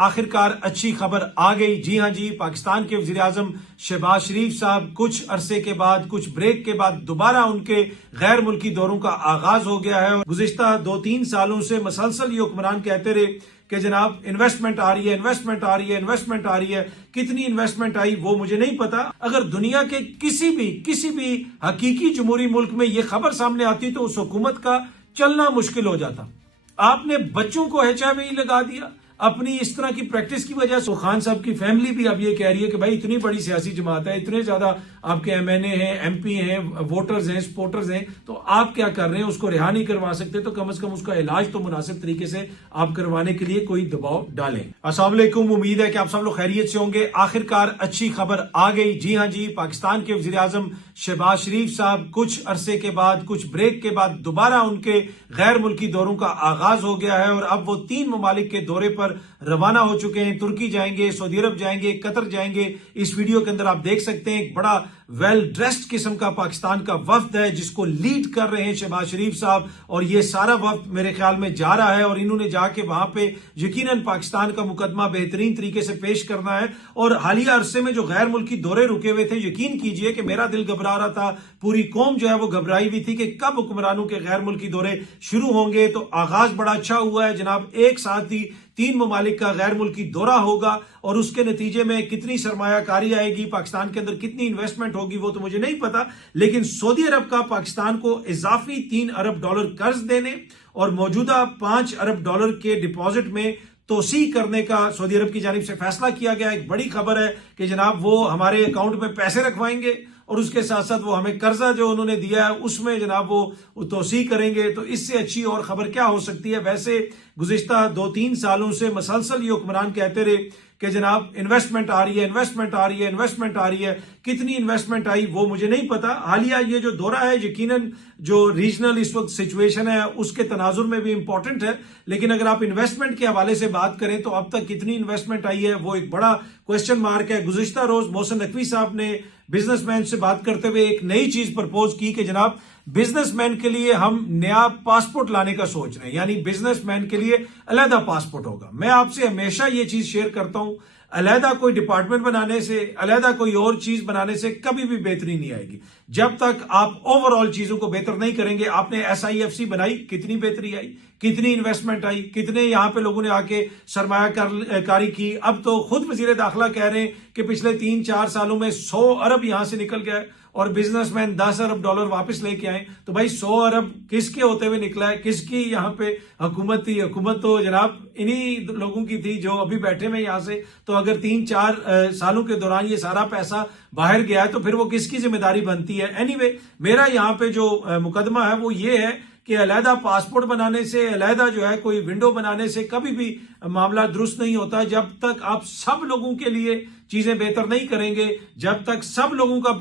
आखिरकार अच्छी खबर आ गई। जी हां जी, पाकिस्तान के वजीर आजम शहबाज शरीफ साहब कुछ अरसे के बाद, कुछ ब्रेक के बाद दोबारा उनके गैर मुल्की दौरों का आगाज हो गया है। और गुज़िश्ता 2-3 सालों से मसलसल ये हुक्मरान कहते रहे कि जनाब इन्वेस्टमेंट आ रही है, इन्वेस्टमेंट आ रही है, इन्वेस्टमेंट आ रही है। कितनी इन्वेस्टमेंट आई वो मुझे नहीं पता। अगर दुनिया के किसी भी हकीकी जमहूरी मुल्क में ये खबर सामने आती तो उस हुकूमत का चलना मुश्किल हो जाता। आपने बच्चों को HIV लगा दिया अपनी इस तरह की प्रैक्टिस की वजह से। खान साहब की फैमिली भी अब ये कह रही है कि भाई इतनी बड़ी सियासी जमात है, इतने ज्यादा आपके MNA हैं, MP हैं, वोटर्स हैं, सपोर्टर्स हैं, तो आप क्या कर रहे हैं? उसको रिहा नहीं करवा सकते तो कम से कम उसका इलाज तो मुनासिब तरीके से आप करवाने के लिए कोई दबाव डालें। अस्सलाम वालेकुम, उम्मीद है कि आप सब लोग खैरियत से होंगे। आखिरकार अच्छी खबर आ गई। जी हां जी, पाकिस्तान के वजीर आजम शहबाज शरीफ साहब कुछ अरसे के बाद, कुछ ब्रेक के बाद दोबारा उनके गैर मुल्की दौरों का आगाज हो गया है। और अब वो 3 ममालिक के दौरे पर रवाना हो चुके हैं। तुर्की जाएंगे, सऊदी अरब जाएंगे, कतर जाएंगे। इस वीडियो के अंदर आप देख सकते हैं एक बड़ा वेल ड्रेस्ड किस्म का पाकिस्तान का वफ्द है जिसको लीड कर रहे हैं शहबाज शरीफ साहब। और ये सारा वफ्द मेरे ख्याल में जा रहा है और इन्होंने जाके वहां पे यकीनन पाकिस्तान का मुकदमा बेहतरीन तरीके से पेश करना है। और हालिया अरसे में जो गैर मुल्की दौरे रुके हुए थे, यकीन कीजिए कि मेरा दिल घबरा रहा था, पूरी कौम जो है वो घबराई हुई थी कि कब हुक्मरानों के गैर मुल्की दौरे शुरू होंगे। तो आगाज बड़ा अच्छा हुआ है जनाब। एक साथ ही 3 ममालिक का गैर मुल्की दौरा होगा और उसके नतीजे में कितनी सरमायाकारी आएगी, पाकिस्तान के अंदर कितनी इन्वेस्टमेंट होगी वो तो मुझे नहीं पता। लेकिन सऊदी अरब का पाकिस्तान को इजाफी $3 अरब कर्ज देने और मौजूदा $5 अरब के डिपॉजिट में तोसी करने का सऊदी अरब की जानिब से फैसला किया गया। एक बड़ी खबर है कि जनाब वो हमारे अकाउंट में पैसे रखवाएंगे और उसके साथ साथ वो हमें कर्जा जो उन्होंने दिया है उसमें जनाब वो तोसी करेंगे। तो इससे अच्छी और खबर क्या हो सकती है? वैसे गुज़िश्ता 2-3 सालों से मसलसल ये हुक्मरान कहते रहे कि जनाब इन्वेस्टमेंट आ रही है, इन्वेस्टमेंट आ रही है, इन्वेस्टमेंट आ रही है। कितनी इन्वेस्टमेंट आई वो मुझे नहीं पता। हालिया ये जो दौरा है यकीनन जो रीजनल इस वक्त सिचुएशन है उसके तनाजुर में भी इंपॉर्टेंट है। लेकिन अगर आप इन्वेस्टमेंट के हवाले से बात करें तो अब तक कितनी इन्वेस्टमेंट आई है वो एक बड़ा क्वेश्चन मार्क है। गुज़िश्ता रोज मोहसिन नकवी साहब ने बिजनेसमैन से बात करते हुए एक नई चीज प्रपोज की कि जनाब बिजनेसमैन के लिए हम नया पासपोर्ट लाने का सोच रहे हैं, यानी बिजनेसमैन के लिए अलहदा पासपोर्ट होगा। मैं आपसे हमेशा ये चीज शेयर करता हूं, अलहदा कोई डिपार्टमेंट बनाने से, अलहदा कोई और चीज बनाने से कभी भी बेहतरी नहीं आएगी जब तक आप ओवरऑल चीजों को बेहतर नहीं करेंगे। आपने SIFC बनाई, कितनी बेहतरी आई, कितनी इन्वेस्टमेंट आई, कितने यहां पे लोगों ने आके सरमायाकारी की। अब तो खुद वजीर दाखिला कह रहे हैं कि पिछले 3-4 सालों में 100 अरब यहां से निकल गया है और बिजनेसमैन $10 अरब वापस लेके आए। तो भाई 100 अरब किसके होते हुए निकला है? किसकी यहाँ पे हुकूमत थी? हुकूमत तो जनाब इन्हीं लोगों की थी जो अभी बैठे हुए यहाँ से। तो अगर 3-4 सालों के दौरान ये सारा पैसा बाहर गया है तो फिर वो किसकी जिम्मेदारी बनती है? एनीवे, मेरा यहाँ पे जो मुकदमा है वो ये है कि अलहदा पासपोर्ट बनाने से, अलहदा जो है कोई विंडो बनाने से कभी भी मामला दुरुस्त नहीं होता। जब तक आप सब लोगों के लिए चीजें बेहतर नहीं करेंगे, जब तक सब लोगों का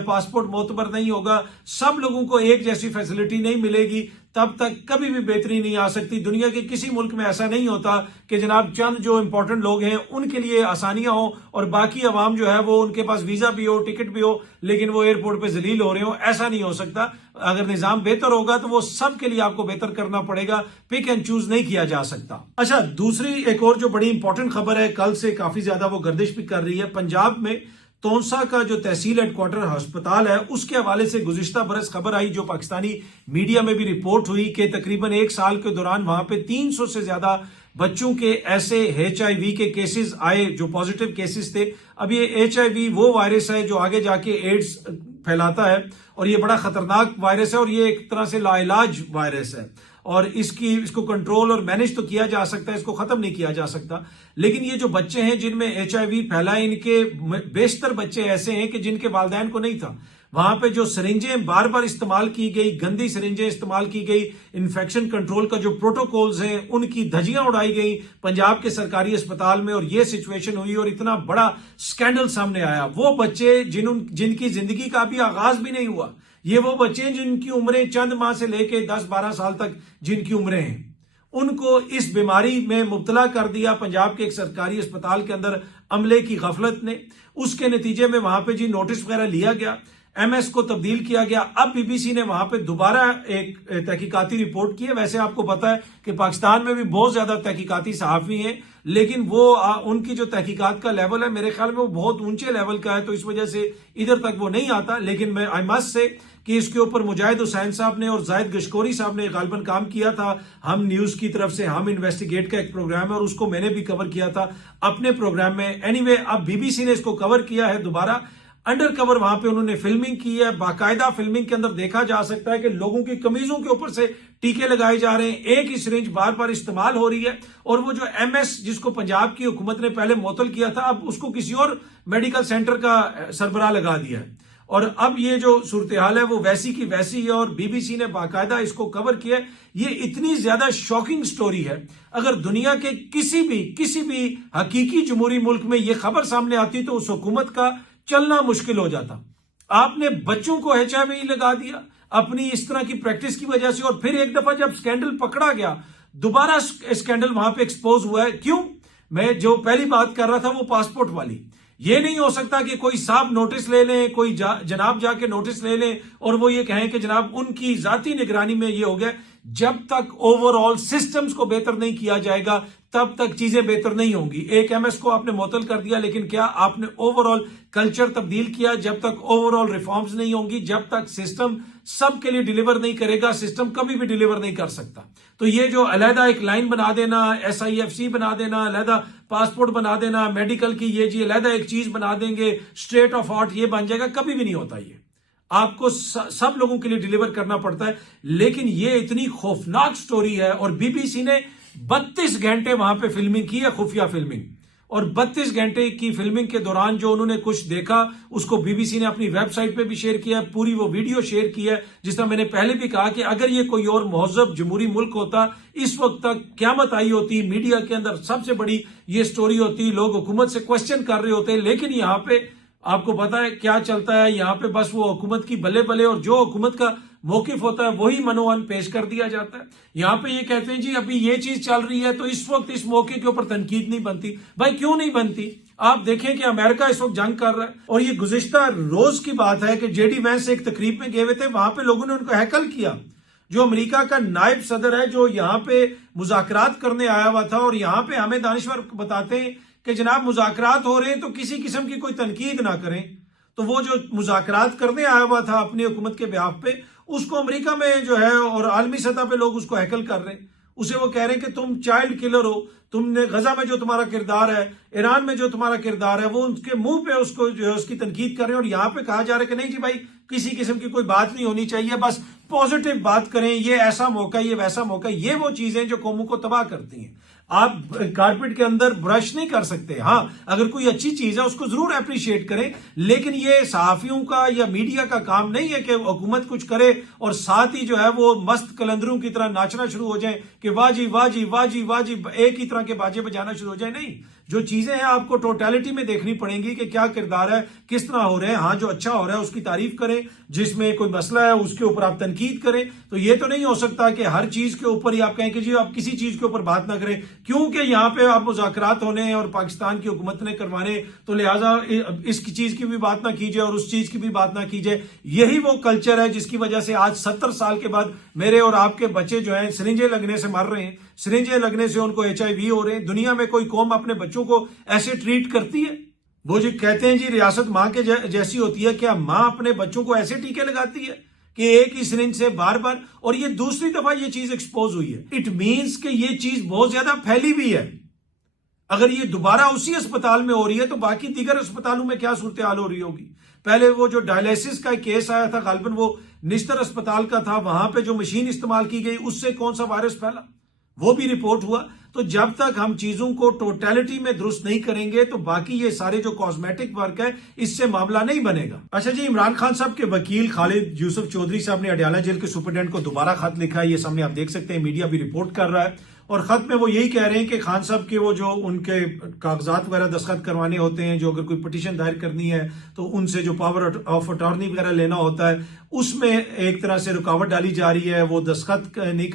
पासपोर्ट मोतबर नहीं होगा, सब लोगों को एक जैसी फैसिलिटी नहीं मिलेगी, तब तक कभी भी बेहतरी नहीं आ सकती। दुनिया के किसी मुल्क में ऐसा नहीं होता कि जनाब चंद जो इंपॉर्टेंट लोग हैं उनके लिए आसानियां हो और बाकी अवाम जो है वो उनके पास वीजा भी हो, टिकट भी हो, लेकिन वो एयरपोर्ट पे जलील हो रहे हो। ऐसा नहीं हो सकता। अगर निजाम बेहतर होगा तो वो सब के लिए आपको बेहतर करना पड़ेगा, पिक एंड चूज नहीं किया जा सकता। अच्छा, दूसरी एक और जो बड़ी इंपॉर्टेंट खबर है, कल से काफी ज्यादा वो गर्दिश भी कर रही है। पंजाब में तोंसा का जो तहसील हेडक्वार्टर अस्पताल है उसके हवाले से गुज़िश्ता बरस खबर आई जो पाकिस्तानी मीडिया में भी रिपोर्ट हुई कि तकरीबन 1 साल के दौरान वहां पे 300 से ज्यादा बच्चों के ऐसे HIV के केसेस आए जो पॉजिटिव केसेस थे। अब ये HIV वो वायरस है जो आगे जाके एड्स फैलाता है और ये बड़ा खतरनाक वायरस है और ये एक तरह से लाइलाज वायरस है और इसको कंट्रोल और मैनेज तो किया जा सकता है, इसको खत्म नहीं किया जा सकता। लेकिन ये जो बच्चे हैं जिनमें HIV फैला है, इनके बेशतर बच्चे ऐसे हैं कि जिनके वालिदैन को नहीं था। वहां पे जो सिरिंजें बार बार इस्तेमाल की गई, गंदी सिरिंजें इस्तेमाल की गई, इन्फेक्शन कंट्रोल का जो प्रोटोकॉल्स हैं उनकी धज्जियां उड़ाई गई पंजाब के सरकारी अस्पताल में और ये सिचुएशन हुई और इतना बड़ा स्कैंडल सामने आया। वो बच्चे जिनकी जिंदगी का भी आगाज भी नहीं हुआ, ये वो बच्चे जिनकी उम्रें चंद माह से लेके 10-12 साल तक जिनकी उम्रें हैं, उनको इस बीमारी में मुब्तला कर दिया पंजाब के एक सरकारी अस्पताल के अंदर अमले की गफलत ने। उसके नतीजे में वहां पे जी नोटिस वगैरह लिया गया, MS को तब्दील किया गया। अब BBC ने वहां पे दोबारा एक तहकीकाती रिपोर्ट की है। वैसे आपको पता है कि पाकिस्तान में भी बहुत ज्यादा तहकीकाती सहाफी हैं लेकिन वो उनकी जो तहकीकात का लेवल है मेरे ख्याल में वो बहुत ऊंचे लेवल का है, तो इस वजह से इधर तक वो नहीं आता। लेकिन मैं आई मस्ट से कि इसके ऊपर मुजाहिद हुसैन साहब ने और जाहिद गशकोरी साहब ने गालिबन काम किया था। हम न्यूज की तरफ से हम इन्वेस्टिगेट का एक प्रोग्राम है और उसको मैंने भी कवर किया था अपने प्रोग्राम में। एनीवे अब बीबीसी ने इसको कवर किया है दोबारा, अंडर कवर वहां पे उन्होंने फिल्मिंग की है। बाकायदा फिल्मिंग के अंदर देखा जा सकता है कि लोगों की कमीजों के ऊपर से टीके लगाए जा रहे हैं, एक ही सिरिंज बार बार इस्तेमाल हो रही है। और वो जो एमएस जिसको पंजाब की हुकूमत ने पहले मुअत्तल किया था, अब उसको किसी और मेडिकल सेंटर का सरबराह लगा दिया है। और अब ये जो सूरत हाल है वो वैसी की वैसी है और बीबीसी ने बाकायदा इसको कवर किया है। ये इतनी ज्यादा शॉकिंग स्टोरी है, अगर दुनिया के किसी भी हकीकी जमहूरी मुल्क में ये खबर सामने आती तो उस हुकूमत का चलना मुश्किल हो जाता। आपने बच्चों को HIV लगा दिया अपनी इस तरह की प्रैक्टिस की वजह से, और फिर एक दफा जब स्कैंडल पकड़ा गया दोबारा स्कैंडल वहां पे एक्सपोज हुआ है। क्यों? मैं जो पहली बात कर रहा था वो पासपोर्ट वाली, ये नहीं हो सकता कि कोई साहब नोटिस ले लें, कोई जनाब जाके नोटिस ले लें और वो ये कहें कि जनाब उनकी जाती निगरानी में ये हो गया। जब तक ओवरऑल सिस्टम्स को बेहतर नहीं किया जाएगा तब तक चीजें बेहतर नहीं होंगी। एक एमएस को आपने मुअत्तल कर दिया, लेकिन क्या आपने ओवरऑल कल्चर तब्दील किया? जब तक ओवरऑल रिफॉर्म्स नहीं होंगी, जब तक सिस्टम सबके लिए डिलीवर नहीं करेगा, सिस्टम कभी भी डिलीवर नहीं कर सकता। तो ये जो अलहदा एक लाइन बना देना, SIFC बना देना, अलहदा पासपोर्ट बना देना, मेडिकल की ये जी अलहदा एक चीज बना देंगे, स्टेट ऑफ आर्ट ये बन जाएगा, कभी भी नहीं होता। ये आपको सब लोगों के लिए डिलीवर करना पड़ता है। लेकिन ये इतनी खौफनाक स्टोरी है और बीबीसी ने 32 घंटे वहां पे फिल्मिंग की है, खुफिया फिल्मिंग। और 32 घंटे की फिल्मिंग के दौरान जो उन्होंने कुछ देखा उसको बीबीसी ने अपनी वेबसाइट पे भी शेयर किया है, पूरी वो वीडियो शेयर की है। जिस तरह मैंने पहले भी कहा कि अगर ये कोई और महज़ब जमहूरी मुल्क होता, इस वक्त तक क्यामत आई होती, मीडिया के अंदर सबसे बड़ी ये स्टोरी होती, लोग हुकूमत से क्वेश्चन कर रहे होते। लेकिन यहां पे आपको पता है क्या चलता है, यहां पे बस वो हुकूमत की बल्ले बल्ले और जो हुकूमत का मौकिफ होता है वही मनोवन पेश कर दिया जाता है। यहां पे ये कहते हैं जी अभी ये चीज चल रही है तो इस वक्त इस मौके के ऊपर तनकीद नहीं बनती। भाई क्यों नहीं बनती? आप देखें कि अमेरिका इस वक्त जंग कर रहा है और ये गुज़िश्ता रोज की बात है कि JD वैंस एक तकरीब में गए हुए थे, वहां पे लोगों ने उनको हैकल किया। जो अमेरिका का नायब सदर है जो यहाँ पे मुज़ाकरात करने आया हुआ था, और यहाँ पे हमें दानिश्वर बताते हैं कि जनाब मुज़ाकरात हो रहे हैं तो किसी किस्म की कोई तनकीद ना करें। तो वो जो मुज़ाकरात करने आया हुआ था अपनी हुकूमत के बिहाफ पे, उसको अमेरिका में जो है और आलमी सतह पे लोग उसको हैकल कर रहे हैं। उसे वो कह रहे हैं कि तुम चाइल्ड किलर हो, तुमने गजा में जो तुम्हारा किरदार है, ईरान में जो तुम्हारा किरदार है, वो उनके मुंह पे उसको जो है उसकी तनकीद कर रहे हैं। और यहाँ पे कहा जा रहा है कि नहीं जी भाई किसी किस्म की कोई बात नहीं होनी चाहिए, बस पॉजिटिव बात करें, ये ऐसा मौका, ये वैसा मौका। ये वो चीजें जो कौमों को तबाह करती हैं। आप कारपेट के अंदर ब्रश नहीं कर सकते। हाँ, अगर कोई अच्छी चीज है उसको जरूर अप्रिशिएट करें, लेकिन ये सहाफियों का या मीडिया का काम नहीं है कि हुकूमत कुछ करे और साथ ही जो है वो मस्त कलंदरों की तरह नाचना शुरू हो जाए कि वाजी वाजी वाजी वाजी, एक ही तरह के बाजे बजाना शुरू हो जाए। नहीं, जो चीजें हैं आपको टोटलिटी में देखनी पड़ेंगी कि क्या किरदार है, किस तरह हो रहे हैं। हाँ, जो अच्छा हो रहा है उसकी तारीफ करें, जिसमें कोई मसला है उसके ऊपर आप तनकीद करें। तो ये तो नहीं हो सकता कि हर चीज के ऊपर ही आप कहें कि जी आप किसी चीज के ऊपर बात ना करें, क्योंकि यहाँ पे आप मुज़ाकरात होने और पाकिस्तान की हुकूमत ने करवाने, तो लिहाजा इसकी चीज की भी बात ना कीजिए और उस चीज की भी बात ना कीजिए। यही वो कल्चर है जिसकी वजह से आज 70 साल के बाद मेरे और आपके बच्चे जो है सिरिंजें लगने से मर रहे हैं, सिरिंजें लगने से उनको HIV हो रहे हैं। दुनिया में कोई कौम अपने बच्चों को ऐसे ट्रीट करती है? वो जो कहते हैं जी रियासत मां के जैसी होती है, क्या मां अपने बच्चों को ऐसे टीके लगाती है कि एक ही सिरिंज से बार बार? और ये दूसरी दफा ये चीज एक्सपोज हुई है। इट मींस कि ये चीज बहुत ज्यादा फैली भी है। अगर ये दोबारा उसी अस्पताल में हो रही है तो बाकी दीगर अस्पतालों में क्या सूरत हाल हो रही होगी? पहले वो जो डायलिसिस का केस आया था, गालिबन वो निस्तर अस्पताल का था, वहां पे जो मशीन इस्तेमाल की गई उससे कौन सा वायरस फैला, वो भी रिपोर्ट हुआ। तो जब तक हम चीजों को टोटलिटी में दुरुस्त नहीं करेंगे तो बाकी ये सारे जो कॉस्मेटिक वर्क है इससे मामला नहीं बनेगा। अच्छा जी, इमरान खान साहब के वकील खालिद यूसुफ चौधरी साहब ने अडयाला जेल के सुपरडेंट को दोबारा खत लिखा है। ये सामने आप देख सकते हैं, मीडिया भी रिपोर्ट कर रहा है। और खत में वो यही कह रहे हैं कि खान साहब के वो जो उनके कागजात वगैरह दस्तखत करवाने होते हैं, जो अगर कोई पिटीशन दायर करनी है तो उनसे जो पावर ऑफ अटॉर्नी वगैरह लेना होता है, उसमें एक तरह से रुकावट डाली जा रही है। वो दस्तखत नहीं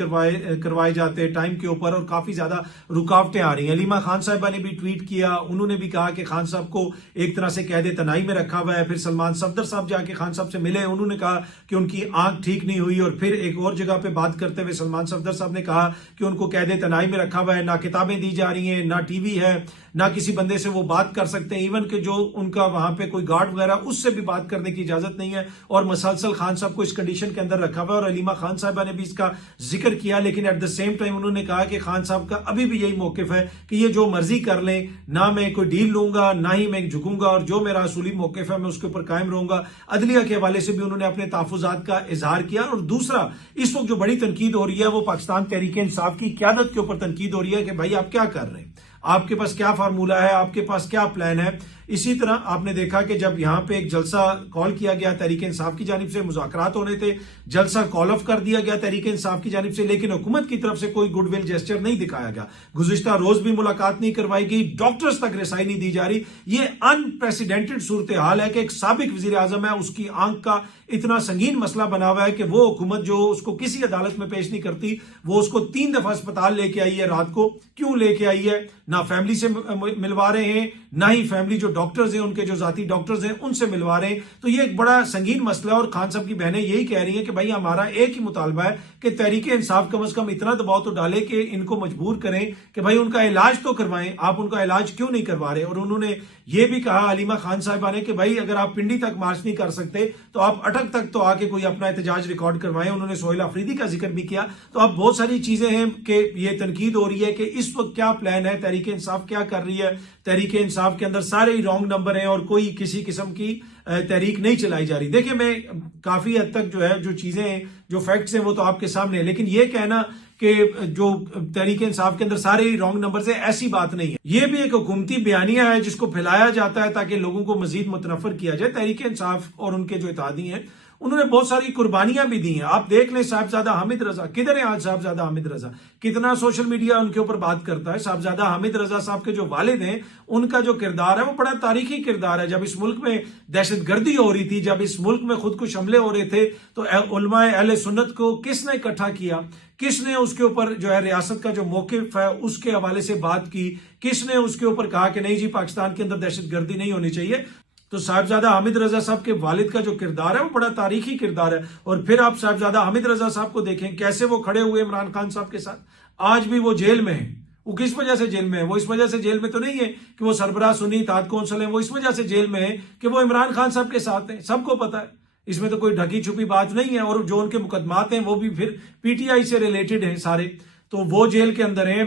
करवाए जाते टाइम के ऊपर और काफी ज्यादा रुकावटें आ रही हैं। अलीमा खान साहबा ने भी ट्वीट किया, उन्होंने भी कहा कि खान साहब को एक तरह से कैद तनाई में रखा हुआ है। फिर सलमान सफदर साहब जाके खान साहब से मिले, उन्होंने कहा कि उनकी आंख ठीक नहीं हुई। और फिर एक और जगह पे बात करते हुए सलमान सफदर साहब ने कहा कि उनको कैद तनाई में रखा हुआ है, ना किताबें दी जा रही हैं, ना टीवी है, ना किसी बंदे से वो बात कर सकते हैं, इवन कि जो उनका वहां पे कोई गार्ड वगैरह उससे भी बात करने की इजाजत नहीं है। और मसलसल खान साहब को इस कंडीशन के अंदर रखा हुआ है। और अलीमा खान साहबा ने भी इसका जिक्र किया, लेकिन एट द सेम टाइम उन्होंने कहा कि खान साहब का अभी भी यही मौकिफ है कि ये जो मर्जी कर लें, ना मैं कोई डील लूंगा, ना ही मैं झुकूंगा, और जो मेरा असूली मौकिफ है मैं उसके ऊपर कायम रहूंगा। अदलिया के हवाले से भी उन्होंने अपने तहफुजात का इजहार किया। और दूसरा, इस वक्त जो बड़ी तनकीद हो रही है वो पाकिस्तान तहरीक इंसाफ की क्यादत के ऊपर तनकीद हो रही है कि भाई आप क्या कर रहे हैं, आपके पास क्या फार्मूला है, आपके पास क्या प्लान है। इसी तरह आपने देखा कि जब यहां पे एक जलसा कॉल किया गया तहरीक इंसाफ की जानिब से, मुज़ाकरात होने थे, जलसा कॉल ऑफ कर दिया गया तहरीक इंसाफ की जानिब से, लेकिन हुकूमत की तरफ से कोई गुडविल जेस्चर नहीं दिखाया गया। गुज़िश्ता रोज भी मुलाकात नहीं करवाई गई, डॉक्टर्स तक रसाई नहीं दी जा रही। ये अनप्रेसिडेंटेड सूरत हाल है कि एक साबिक वजीर आजम है, उसकी आंख का इतना संगीन मसला बना हुआ है कि वो हुकूमत जो उसको किसी अदालत में पेश नहीं करती, वो उसको 3 दफा अस्पताल लेके आई है रात को। क्यों लेके आई है? ना फैमिली से मिलवा रहे हैं, ना ही फैमिली जो डॉक्टर्स हैं, उनके जो जाती डॉक्टर्स हैं, उनसे मिलवा रहे हैं। तो ये एक बड़ा संगीन मसला है। और खान साहब की बहनें यही कह रही हैं कि भाई हमारा एक ही मुतालबा है कि तहरीक इंसाफ कम से कम इतना दबाव तो डाले कि इनको मजबूर करें कि भाई उनका इलाज तो करवाएं। आप उनका इलाज क्यों नहीं करवा रहे? और उन्होंने ये भी कहा अलीमा खान साहिबा ने कि भाई अगर आप पिंडी तक मार्च नहीं कर सकते तो आप अटक तक तो आके कोई अपना एहतजाज रिकॉर्ड करवाएं। उन्होंने सोहेल अफरीदी का जिक्र भी किया। तो अब बहुत सारी चीजें हैं कि ये तनकीद हो रही है कि इस वक्त क्या प्लान है, तहरीक इंसाफ क्या कर रही है। तहरीक इंसाफ के अंदर सारे ही रॉन्ग नंबर हैं और कोई किसी किस्म की तहरीक नहीं चलाई जा रही। देखिए, मैं काफी हद तक जो है जो चीजें हैं, जो फैक्ट्स हैं, वो तो आपके सामने है, लेकिन ये कहना कि जो तहरीक इंसाफ के अंदर सारे ही रॉन्ग नंबर है, ऐसी बात नहीं है। ये भी एक हुकूमती बयानिया है जिसको फैलाया जाता है ताकि लोगों को मजीद मुतनफर किया जाए। तहरीक इंसाफ और उनके जो इत्तेहादी हैं, उन्होंने बहुत सारी कुर्बानियां भी दी हैं। आप देख लें साहबजादा हामिद रजा, किधर है आज साहबजादा हामिद रजा? कितना सोशल मीडिया उनके ऊपर बात करता है। साहबजादा हामिद रजा साहब के जो वालिद हैं, उनका जो किरदार है वो बड़ा तारीखी किरदार है। जब इस मुल्क में दहशतगर्दी हो रही थी, जब इस मुल्क में खुदकुश हमले हो रहे थे, तो उलमाए अहले सुन्नत को किसने इकट्ठा किया? किसने उसके ऊपर जो है रियासत का जो मौकिफ है उसके हवाले से बात की? किसने उसके ऊपर कहा कि नहीं जी, पाकिस्तान के अंदर दहशतगर्दी नहीं होनी चाहिए? तो साहबजादा हामिद रजा साहब के वालिद का जो किरदार है वो बड़ा तारीखी किरदार है। और फिर आप साहबजादा हामिद रजा साहब को देखें, कैसे वो खड़े हुए इमरान खान साहब के साथ। आज भी वो जेल में है। वो किस वजह से जेल में है? वो इस वजह से जेल में तो नहीं है कि वो सरबराह सुन्नी इत्तेहाद कौंसिल है। वो इस वजह से जेल में है कि वो इमरान खान साहब के साथ है। सबको पता है, इसमें तो कोई ढकी छुपी बात नहीं है। और जो उनके मुकदमात हैं वो भी फिर पीटीआई से रिलेटेड हैं सारे। तो वो जेल के अंदर हैं।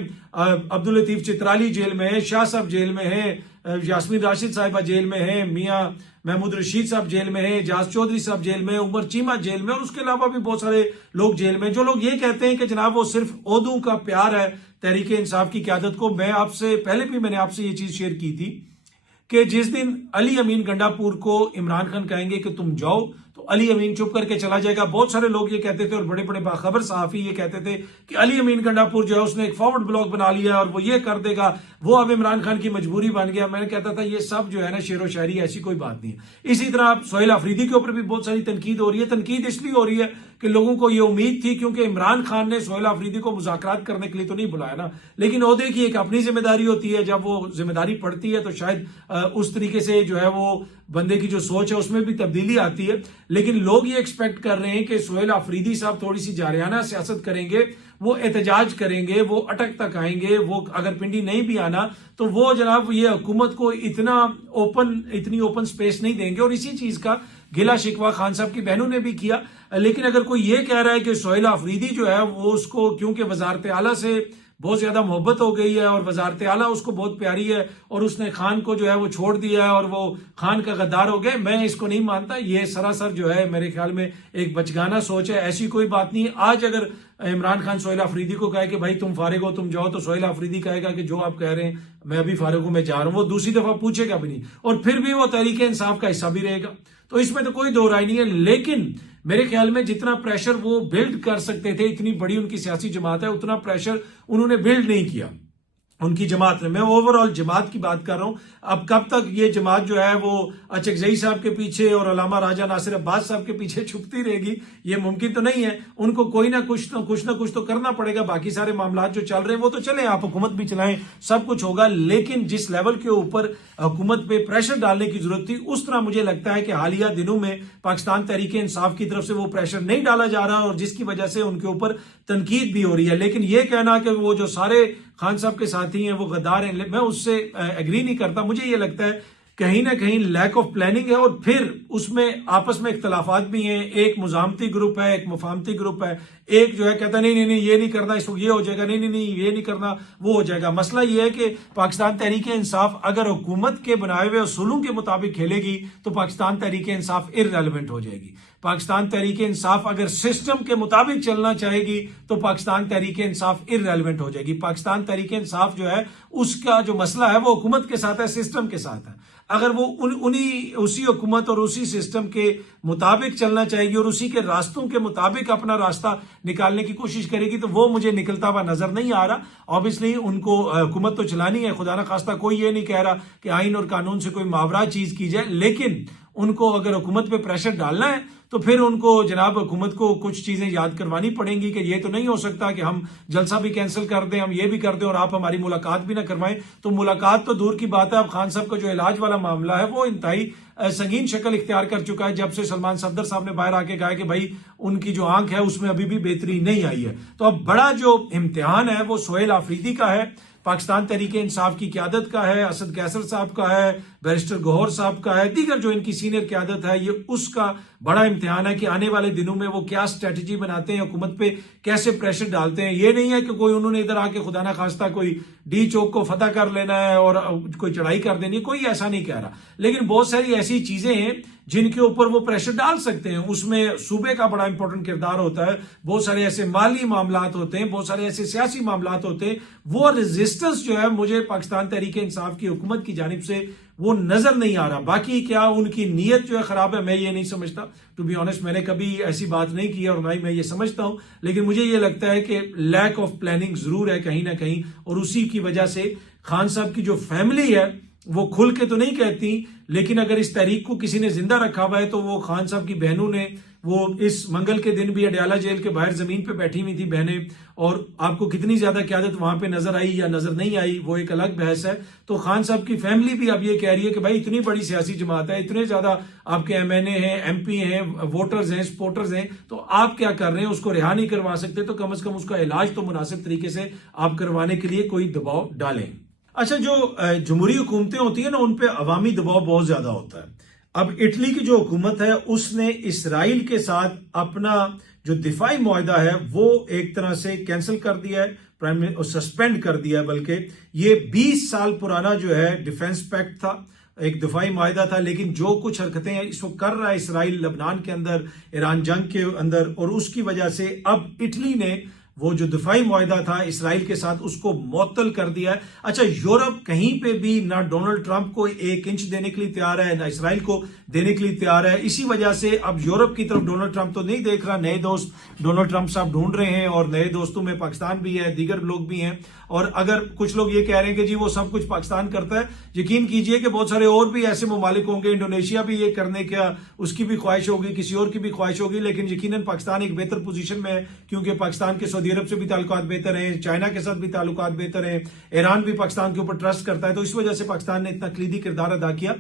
अब्दुल लतीफ चित्राली जेल में है, शाह साहब जेल में है, यास्मीन राशिद साहिबा जेल में है, मियां महमूद रशीद साहब जेल में है, जाज चौधरी साहब जेल में है, उमर चीमा जेल में, और उसके अलावा भी बहुत सारे लोग जेल में। जो लोग ये कहते हैं कि जनाब वो सिर्फ ओहदों का प्यार है तहरीक इंसाफ की क्यादत को, मैं आपसे पहले भी मैंने आपसे ये चीज शेयर की थी कि जिस दिन अली अमीन गंडापुर को इमरान खान कहेंगे कि तुम जाओ, तो अली अमीन चुप करके चला जाएगा। बहुत सारे लोग ये कहते थे और बड़े बड़े बाखबर सहाफी ये कहते थे कि अली अमीन गंडापुर जो है उसने एक फॉरवर्ड ब्लॉग बना लिया और वो ये कर देगा, वो अब इमरान खान की मजबूरी बन गया। मैंने कहता था ये सब जो है ना शेर व शायरी, ऐसी कोई बात नहीं है। इसी तरह सोहेल अफरीदी के ऊपर भी बहुत सारी तनकीद हो रही है। तनकीद इसलिए हो रही है कि लोगों को ये उम्मीद थी, क्योंकि इमरान खान ने सोहेल अफरीदी को मुज़ाकरात करने के लिए तो नहीं बुलाया ना, लेकिन ओहदे की एक अपनी जिम्मेदारी होती है। जब वो जिम्मेदारी पड़ती है तो शायद उस तरीके से जो है वो बंदे की जो सोच है उसमें भी तब्दीली आती है। लेकिन लोग ये एक्सपेक्ट कर रहे हैं कि सोहेल अफरीदी साहब थोड़ी सी जारियाना सियासत करेंगे, वो एहतजाज करेंगे, वो अटक तक आएंगे, वो अगर पिंडी नहीं भी आना तो वो जनाब ये हुकूमत को इतनी ओपन स्पेस नहीं देंगे। और इसी चीज का गिला शिकवा खान साहब की बहनों ने भी किया। लेकिन अगर कोई ये कह रहा है कि सोहेल अफरीदी जो है वो उसको, क्योंकि वजारत आला से बहुत ज्यादा मोहब्बत हो गई है और वजारत आला उसको बहुत प्यारी है और उसने खान को जो है वो छोड़ दिया है और वो खान का गद्दार हो गए, मैं इसको नहीं मानता। ये सरासर जो है मेरे ख्याल में एक बचगाना सोच है, ऐसी कोई बात नहीं है। आज अगर इमरान खान सोहेल अफरीदी को कहे कि भाई तुम फारिग हो, तुम जाओ, तो सोहेल अफरीदी कहेगा कि जो आप कह रहे हैं मैं अभी फारिग हूं, मैं जा रहा हूं। वो दूसरी दफा पूछेगा भी नहीं और फिर भी वो तहरीक इंसाफ का हिस्सा भी रहेगा। तो इसमें तो कोई दो राय नहीं है। लेकिन मेरे ख्याल में जितना प्रेशर वो बिल्ड कर सकते थे, इतनी बड़ी उनकी सियासी जमात है, उतना प्रेशर उन्होंने बिल्ड नहीं किया। उनकी जमात ने, मैं ओवरऑल जमात की बात कर रहा हूं। अब कब तक ये जमात जो है वो अचकजई साहब के पीछे और अल्लामा राजा नासिर अब्बास साहब के पीछे छुपती रहेगी, ये मुमकिन तो नहीं है। उनको कोई ना कुछ तो करना पड़ेगा। बाकी सारे मामला जो चल रहे हैं वो तो चले, आप हुकूमत भी चलाएं, सब कुछ होगा, लेकिन जिस लेवल के ऊपर हुकूमत पे प्रेशर डालने की जरूरत थी, उस तरह मुझे लगता है कि हालिया दिनों में पाकिस्तान तहरीक इंसाफ की तरफ से वो प्रेशर नहीं डाला जा रहा, और जिसकी वजह से उनके ऊपर तनकीद भी हो रही है। लेकिन ये कहना कि वो जो सारे खान साहब के साथी हैं वो गद्दार हैं, मैं उससे एग्री नहीं करता। मुझे ये लगता है कहीं ना कहीं लैक ऑफ प्लानिंग है, और फिर उसमें आपस में इख्तलाफात भी हैं। एक मुजामती ग्रुप है, एक मुफाहमती ग्रुप है, एक जो है कहता नहीं नहीं नहीं ये नहीं करना, इसको ये हो जाएगा, नहीं नहीं नहीं ये नहीं करना, वो हो जाएगा। मसला ये है कि पाकिस्तान तहरीक इंसाफ अगर हुकूमत के बनाए हुए उसूलों के मुताबिक खेलेगी तो पाकिस्तान तहरीक इंसाफ इररेलेवेंट हो जाएगी। पाकिस्तान तहरीक इंसाफ अगर सिस्टम के मुताबिक चलना चाहेगी तो पाकिस्तान तहरीक इंसाफ इररेलेवेंट हो जाएगी। पाकिस्तान तहरीक इंसाफ जो है उसका जो मसला है वो हुकूमत के साथ है, सिस्टम के साथ है। अगर वो उसी हुकूमत और उसी सिस्टम के मुताबिक चलना चाहेगी और उसी के रास्तों के मुताबिक अपना रास्ता निकालने की कोशिश करेगी तो वो मुझे निकलता हुआ नजर नहीं आ रहा। ऑब्वियसली उनको हुकूमत तो चलानी है, खुदा ना खास्ता कोई ये नहीं कह रहा कि आइन और कानून से कोई मावरा चीज की जाए, लेकिन उनको अगर हुकूमत पे प्रेशर डालना है तो फिर उनको जनाब हुकूमत को कुछ चीजें याद करवानी पड़ेंगी कि ये तो नहीं हो सकता कि हम जलसा भी कैंसिल कर दें, हम ये भी कर दें और आप हमारी मुलाकात भी ना करवाएं। तो मुलाकात तो दूर की बात है, अब खान साहब का जो इलाज वाला मामला है वो इंतहाई संगीन शक्ल इख्तियार कर चुका है जब से सलमान सफदर साहब ने बाहर आके कहा कि भाई उनकी जो आंख है उसमें अभी भी बेहतरी नहीं आई है। तो अब बड़ा जो इम्तिहान है वो सोहेल आफरीदी का है, पाकिस्तान तहरीक इंसाफ की क्यादत का है, असद कैसर साहब का है, बैरिस्टर गौहर साहब का है, दीगर जो इनकी सीनियर क्यादत है, ये उसका बड़ा इम्तिहान है कि आने वाले दिनों में वो क्या स्ट्रेटजी बनाते हैं, हुकूमत पे कैसे प्रेशर डालते हैं। ये नहीं है कि कोई उन्होंने इधर आके खुदा ना खास्ता कोई डी चौक को फतह कर लेना है और कोई चढ़ाई कर देनी है, कोई ऐसा नहीं कह रहा। लेकिन बहुत सारी ऐसी चीजें हैं जिनके ऊपर वो प्रेशर डाल सकते हैं, उसमें सूबे का बड़ा इंपॉर्टेंट किरदार होता है, बहुत सारे ऐसे माली मामलात होते हैं, बहुत सारे ऐसे सियासी मामलात होते हैं। वो रेजिस्टेंस जो है मुझे पाकिस्तान तहरीक इंसाफ की हुकूमत की जानिब से वो नजर नहीं आ रहा। बाकी क्या उनकी नीयत जो है खराब है, मैं ये नहीं समझता। टू बी ऑनेस्ट मैंने कभी ऐसी बात नहीं की और ना ही मैं ये समझता हूं, लेकिन मुझे ये लगता है कि लैक ऑफ प्लानिंग जरूर है कहीं ना कहीं, और उसी की वजह से खान साहब की जो फैमिली है वो खुल के तो नहीं कहती, लेकिन अगर इस तहरीक को किसी ने जिंदा रखा हुआ है तो वो खान साहब की बहनों ने, वो इस मंगल के दिन भी अडयाला जेल के बाहर जमीन पे बैठी हुई थी बहनें, और आपको कितनी ज्यादा क्यादत वहां पे नजर आई या नजर नहीं आई वो एक अलग बहस है। तो खान साहब की फैमिली भी अब ये कह रही है कि भाई इतनी बड़ी सियासी जमात है, इतने ज्यादा आपके एमएनए हैं, एमपी हैं, वोटर्स हैं, सपोर्टर्स हैं, तो आप क्या कर रहे हैं, उसको रिहा नहीं करवा सकते तो कम से कम उसका इलाज तो मुनासिब तरीके से आप करवाने के लिए कोई दबाव डालें। अच्छा, जो जमहूरी हुकूमतें होती है ना उन पे अवामी दबाव बहुत ज्यादा होता है। अब इटली की जो हुकूमत है उसने इसराइल के साथ अपना जो दिफाई मुआहदा है वो एक तरह से कैंसिल कर दिया है, प्राइम मिनिस्टर सस्पेंड कर दिया है। बल्कि ये 20 साल पुराना जो है डिफेंस पैक्ट था, एक दिफाई मुआहदा था, लेकिन जो कुछ हरकतें इस वक्त कर रहा है इसराइल लबनान के अंदर, ईरान जंग के अंदर, और उसकी वजह से अब इटली ने वो जो दिफाई मुआहदा था इसराइल के साथ उसको मुअत्तल कर दिया है। अच्छा, यूरोप कहीं पे भी ना डोनाल्ड ट्रंप को 1 इंच देने के लिए तैयार है, ना इसराइल को देने के लिए तैयार है। इसी वजह से अब यूरोप की तरफ डोनाल्ड ट्रंप तो नहीं देख रहा, नए दोस्त डोनाल्ड ट्रंप साहब ढूंढ रहे हैं, और नए दोस्तों में पाकिस्तान भी है, दीगर लोग भी हैं। और अगर कुछ लोग ये कह रहे हैं कि जी वो सब कुछ पाकिस्तान करता है, यकीन कीजिए कि बहुत सारे और भी ऐसे ममालिक होंगे, इंडोनेशिया भी ये करने का उसकी भी ख्वाहिश होगी, किसी और की भी ख्वाहिश होगी, लेकिन यकीनन पाकिस्तान एक बेहतर पोजीशन में है क्योंकि पाकिस्तान के सऊदी अरब से भी ताल्लुकात बेहतर हैं, चाइना के साथ भी ताल्लुकात बेहतर हैं, ईरान भी पाकिस्तान के ऊपर ट्रस्ट करता है, तो इस वजह से पाकिस्तान ने इतना कलीदी किरदार अदा किया।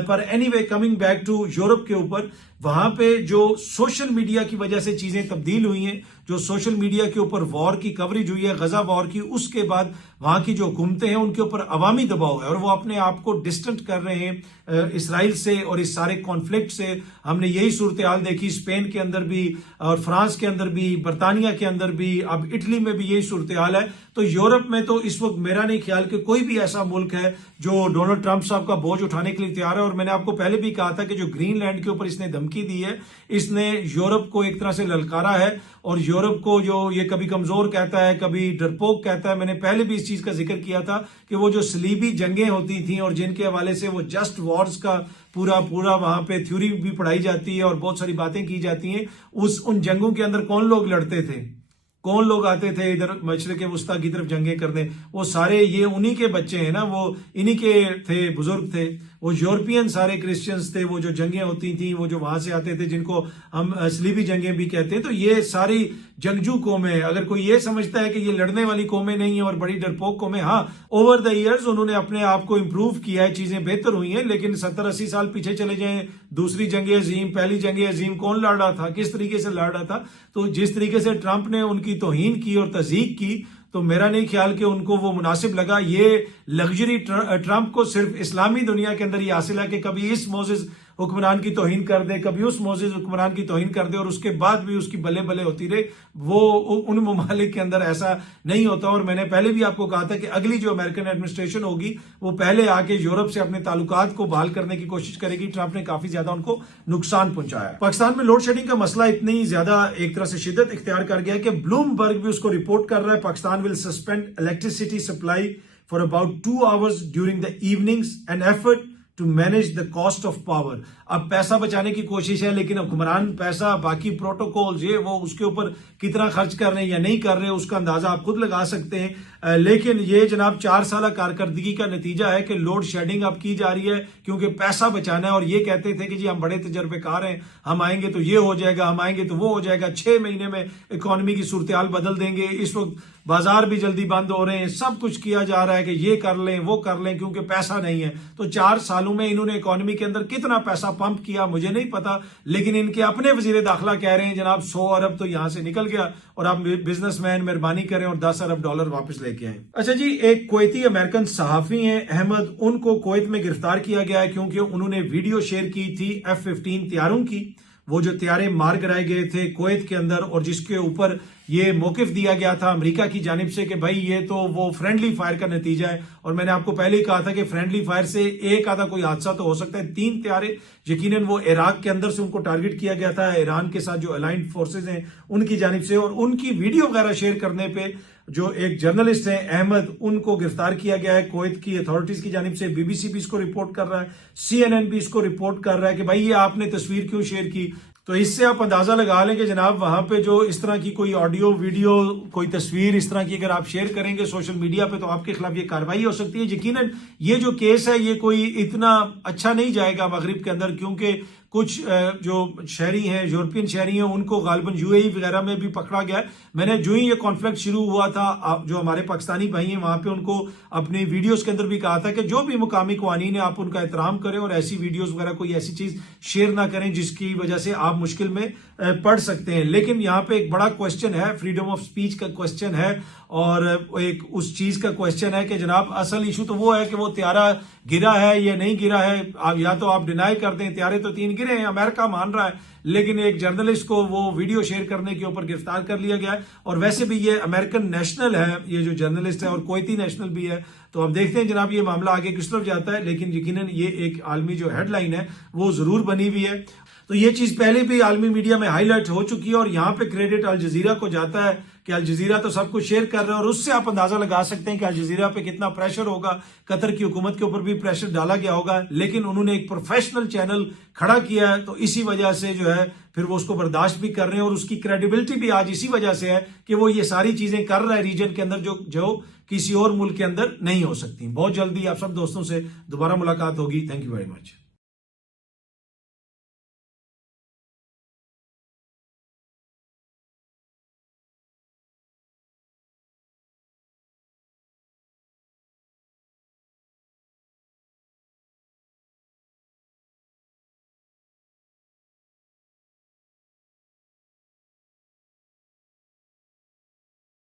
पर anyway, coming back to Europe के ऊपर, वहां पे जो सोशल मीडिया की वजह से चीजें तब्दील हुई हैं, जो सोशल मीडिया के ऊपर वॉर की कवरेज हुई है, गजा वॉर की, उसके बाद वहां की जो हुकूमतें हैं उनके ऊपर अवामी दबाव है और वो अपने आप को डिस्टेंट कर रहे हैं इसराइल से और इस सारे कॉन्फ्लिक्ट से। हमने यही सूरत हाल देखी स्पेन के अंदर भी और फ्रांस के अंदर भी, बरतानिया के अंदर भी, अब इटली में भी यही सूरत हाल है। तो यूरोप में तो इस वक्त मेरा नहीं ख्याल कि कोई भी ऐसा मुल्क है जो डोनाल्ड ट्रंप साहब का बोझ उठाने के लिए तैयार है। और मैंने आपको पहले भी कहा था कि जो ग्रीनलैंड के ऊपर इसने धमकी दी है, इसने यूरोप को एक तरह से ललकारा है और यूरोप को जो ये कभी कमजोर कहता है, कभी डरपोक कहता है। मैंने पहले भी इस चीज का जिक्र किया था कि वो जो सलीबी जंगें होती थी और जिनके हवाले से वो जस्ट वॉर्स का पूरा वहां पे थ्योरी भी पढ़ाई जाती है और बहुत सारी बातें की जाती हैं, उन जंगों के अंदर कौन लोग लड़ते थे? कौन लोग आते थे इधर मशरिक वस्ता की तरफ जंगें करने, वो सारे ये उन्हीं के बच्चे हैं ना, वो इन्हीं के थे, बुजुर्ग थे, वो यूरोपियन सारे क्रिश्चियंस थे, वो जो जंगें होती थी वो जो वहां से आते थे, जिनको हम सलीबी जंगें भी कहते हैं। तो ये सारी जंगजू कौमें, अगर कोई ये समझता है कि ये लड़ने वाली कौमें नहीं है और बड़ी डरपोक कौमें, हाँ ओवर द ईयर्स उन्होंने अपने आप को इंप्रूव किया है, चीजें बेहतर हुई हैं, लेकिन 70-80 साल पीछे चले जाएं, दूसरी जंग अजीम, पहली जंग अजीम कौन लड़ रहा था, किस तरीके से लड़ रहा था? तो जिस तरीके से ट्रंप ने उनकी तौहीन की और तज़ीक की, तो मेरा नहीं ख्याल कि उनको वो मुनासिब लगा। ये लग्जरी ट्रंप को सिर्फ इस्लामी दुनिया के अंदर ही हासिल है कि कभी इस मोजिज हुक्मरान की तौहीन कर दे, कभी उस मोजिज हुक्मरान की तौहीन कर दे, और उसके बाद भी उसकी बल्ले बल्ले होती रहे। वो उन ममालिक के अंदर ऐसा नहीं होता। और मैंने पहले भी आपको कहा था कि अगली जो अमेरिकन एडमिनिस्ट्रेशन होगी वो पहले आके यूरोप से अपने ताल्लुकात को बहाल करने की कोशिश करेगी। ट्रंप ने काफी ज्यादा उनको नुकसान पहुंचाया। पाकिस्तान में लोड शेडिंग का मसला इतनी ज्यादा एक तरह से शिद्दत इख्तियार कर गया है कि ब्लूमबर्ग भी उसको रिपोर्ट कर रहा है, Pakistan will suspend electricity supply for about 2 hours during the evenings an effort to manage the cost of power. अब पैसा बचाने की कोशिश है, लेकिन हुक्मरान पैसा, बाकी प्रोटोकॉल ये वो उसके ऊपर कितना खर्च कर रहे हैं या नहीं कर रहे हैं उसका अंदाजा आप खुद लगा सकते हैं। लेकिन ये जनाब 4 साल कारकर्दगी का नतीजा है कि लोड शेडिंग अब की जा रही है क्योंकि पैसा बचाना है। और ये कहते थे कि जी हम बड़े तजर्बेकार हैं, हम आएंगे तो ये हो जाएगा, हम आएंगे तो वो हो जाएगा, 6 महीने में इकोनॉमी की सूरत हाल बदल देंगे। इस वक्त बाजार भी जल्दी बंद हो रहे हैं, सब कुछ किया जा रहा है कि ये कर लें वो कर लें क्योंकि पैसा नहीं है। तो 4 सालों में इन्होंने इकोनॉमी के अंदर कितना पैसा पंप किया मुझे नहीं पता, लेकिन इनके अपने वजीर दाखिला कह रहे हैं जनाब 100 अरब तो यहां से निकल गया और आप बिजनेसमैन मेहरबानी करें और $10 अरब वापस लेके आए। अच्छा जी, एक कुवैती अमेरिकन सहाफी हैं अहमद, उनको कुवैत में गिरफ्तार किया गया है क्योंकि उन्होंने वीडियो शेयर की थी F-15 तैयारों की, वो जो तैयारे मार गिराए गए थे कुवैत के अंदर, और जिसके ऊपर ये मौकिफ दिया गया था अमेरिका की जानिब से कि भाई ये तो वो फ्रेंडली फायर का नतीजा है। और मैंने आपको पहले ही कहा था कि फ्रेंडली फायर से एक आधा कोई हादसा तो हो सकता है। 3 तैयारे यकीनन वो इराक के अंदर से उनको टारगेट किया गया था, ईरान के साथ जो अलाइंड फोर्सेज हैं उनकी जानिब से, और उनकी वीडियो वगैरह शेयर करने पे जो एक जर्नलिस्ट हैं अहमद, उनको गिरफ्तार किया गया है कुवैत की अथॉरिटीज की जानिब से। BBC भी इसको रिपोर्ट कर रहा है, CNN भी इसको रिपोर्ट कर रहा है कि भाई ये आपने तस्वीर क्यों शेयर की। तो इससे आप अंदाजा लगा लें कि जनाब वहां पे जो इस तरह की कोई ऑडियो वीडियो कोई तस्वीर इस तरह की अगर आप शेयर करेंगे सोशल मीडिया पे तो आपके खिलाफ ये कार्रवाई हो सकती है। यकीनन ये जो केस है ये कोई इतना अच्छा नहीं जाएगा मगरिब के अंदर, क्योंकि कुछ जो शहरी हैं, यूरोपियन शहरी हैं, उनको गालिबन UAE वगैरह में भी पकड़ा गया है। मैंने जो ही ये कॉन्फ्लिक्ट शुरू हुआ था, जो हमारे पाकिस्तानी भाई हैं वहां पे उनको अपने वीडियोस के अंदर भी कहा था कि जो भी मुकामी कानून है आप उनका एहतराम करें और ऐसी वीडियोस वगैरह कोई ऐसी चीज शेयर ना करें जिसकी वजह से आप मुश्किल में पड़ सकते हैं। लेकिन यहाँ पे एक बड़ा क्वेश्चन है, फ्रीडम ऑफ स्पीच का क्वेश्चन है, और एक उस चीज का क्वेश्चन है कि जनाब असल इशू तो वो है कि वो त्यारा गिरा है या नहीं गिरा है। या तो आप डिनाई कर दें, त्यारे तो 3 गिरे हैं, अमेरिका मान रहा है, लेकिन एक जर्नलिस्ट को वो वीडियो शेयर करने के ऊपर गिरफ्तार कर लिया गया है। और वैसे भी ये अमेरिकन नेशनल है, ये जो जर्नलिस्ट है, और कुवैती नेशनल भी है। तो अब देखते हैं जनाब ये मामला आगे किस तरफ जाता है, लेकिन यकीनन ये एक आलमी जो हेडलाइन है वो जरूर बनी हुई है। तो ये चीज पहले भी आलमी मीडिया में हाईलाइट हो चुकी है और यहाँ पे क्रेडिट अल जजीरा को जाता है कि अल जजीरा तो सब कुछ शेयर कर रहा है, और उससे आप अंदाजा लगा सकते हैं कि अल जजीरा पे कितना प्रेशर होगा। कतर की हुकूमत के ऊपर भी प्रेशर डाला गया होगा, लेकिन उन्होंने एक प्रोफेशनल चैनल खड़ा किया है, तो इसी वजह से जो है फिर वो उसको बर्दाश्त भी कर रहे हैं, और उसकी क्रेडिबिलिटी भी आज इसी वजह से है कि वो ये सारी चीजें कर रहा है रीजन के अंदर जो किसी और मुल्क के अंदर नहीं हो सकती। बहुत जल्दी आप सब दोस्तों से दोबारा मुलाकात होगी। Thank you very much.